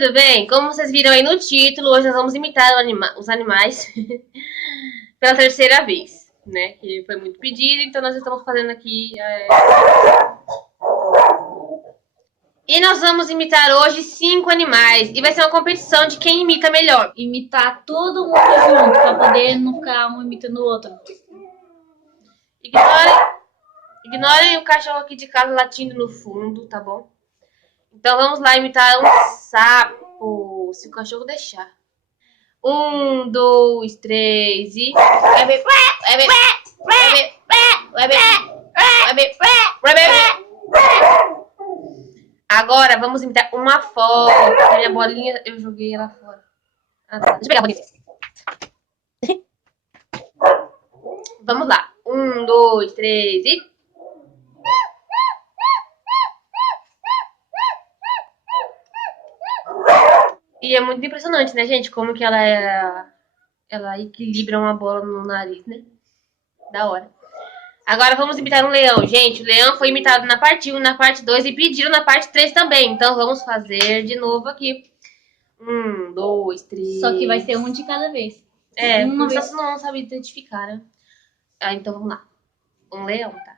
tudo bem? Como vocês viram aí no título, hoje nós vamos imitar os animais pela terceira vez, né? Que foi muito pedido, então nós estamos fazendo aqui. E nós vamos imitar hoje 5 animais. E vai ser uma competição de quem imita melhor. Imitar todo mundo junto, pra poder não ficar um imitando o outro. Ignorem o cachorro aqui de casa latindo no fundo, tá bom? Então vamos lá imitar um sapo, se o cachorro deixar. 1, 2, 3 e... Agora vamos imitar uma foca. A minha bolinha, eu joguei ela fora. Ah, tá. Deixa eu pegar a bolinha. Vamos lá. 1, 2, 3 e... E é muito impressionante, né, gente? Como que ela equilibra uma bola no nariz, né? Da hora. Agora vamos imitar um leão. Gente, o leão foi imitado na parte 1, na parte 2 e pediram na parte 3 também. Então vamos fazer de novo aqui. 1, 2, 3. Só que vai ser um de cada vez. É, só se não sabe identificar, né? Ah, então vamos lá. Um leão, tá?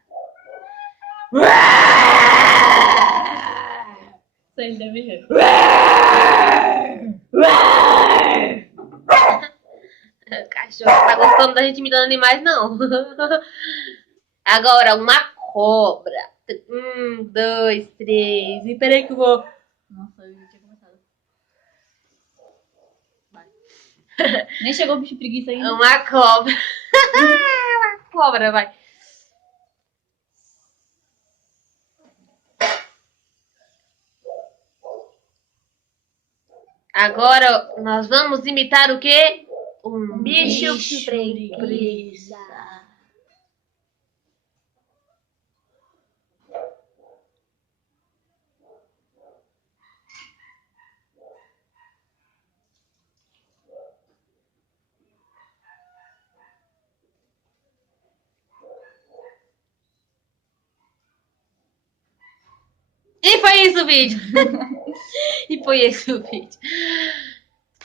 Vocês devem ver. O cachorro não tá gostando da gente imitando animais, não. Agora, uma cobra. 1, 2, 3. E peraí que eu vou... Nossa, eu já tinha começado. Vai. Nem chegou o bicho preguiça ainda. Uma cobra. Uma cobra, vai. Agora nós vamos imitar o quê? Um bicho preguiça. E foi isso o vídeo. E foi esse o vídeo.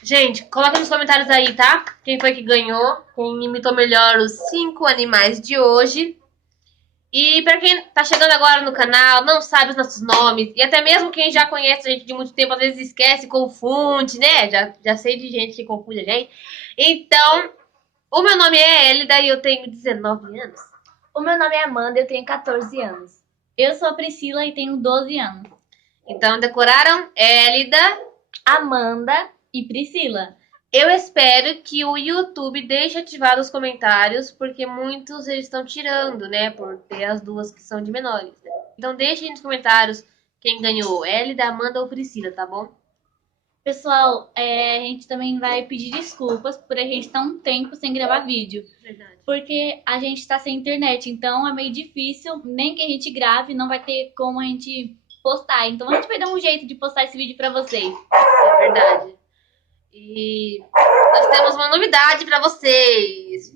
Gente, coloca nos comentários aí, tá? Quem foi que ganhou, quem imitou melhor os 5 animais de hoje. E pra quem tá chegando agora no canal, não sabe os nossos nomes, e até mesmo quem já conhece a gente de muito tempo, às vezes esquece, confunde, né? Já sei de gente que confunde a gente. Então, o meu nome é Elida e eu tenho 19 anos. O meu nome é Amanda e eu tenho 14 anos. Eu sou a Priscila e tenho 12 anos. Então, decoraram? Elida, Amanda. E Priscila. Eu espero que o YouTube deixe ativado os comentários, porque muitos eles estão tirando, né? Por ter as duas que são de menores. Né? Então deixem nos comentários quem ganhou, Elida, Amanda ou Priscila, tá bom? Pessoal, a gente também vai pedir desculpas por a gente estar um tempo sem gravar vídeo. Verdade. Porque a gente tá sem internet, então é meio difícil, nem que a gente grave, não vai ter como a gente postar. Então a gente vai dar um jeito de postar esse vídeo pra vocês. É verdade. E nós temos uma novidade pra vocês.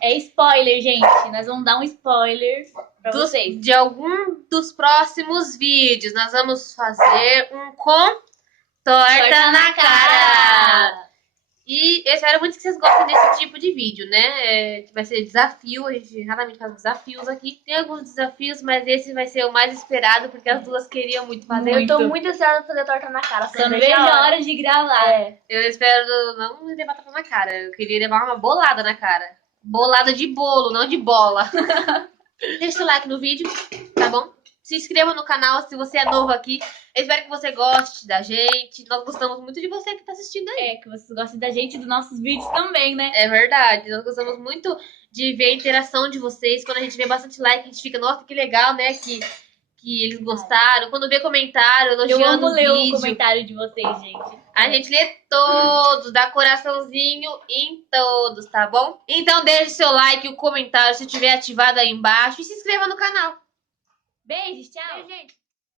É spoiler, gente. Nós vamos dar um spoiler pra vocês. De algum dos próximos vídeos. Nós vamos fazer um com torta na cara. E eu espero muito que vocês gostem desse tipo de vídeo, né? Vai ser desafio, a gente raramente faz desafios aqui. Tem alguns desafios, mas esse vai ser o mais esperado, porque as duas queriam muito fazer. Eu tô muito ansiosa pra fazer torta na cara. Só não vejo a hora de gravar. Eu espero não levar torta na cara. Eu queria levar uma bolada na cara. Bolada de bolo, não de bola. Deixa seu like no vídeo, tá bom? Se inscreva no canal se você é novo aqui. Eu espero que você goste da gente. Nós gostamos muito de você que tá assistindo aí. Que vocês gostem da gente e dos nossos vídeos também, né? É verdade. Nós gostamos muito de ver a interação de vocês. Quando a gente vê bastante like, a gente fica, nossa, que legal, né? Que eles gostaram. Quando vê comentário, elogiando eu amo o ler vídeo. o comentário de vocês, gente. A gente lê todos, dá coraçãozinho em todos, tá bom? Então deixe seu like, o comentário se tiver ativado aí embaixo e se inscreva no canal. Beijos, tchau. Beijo, gente.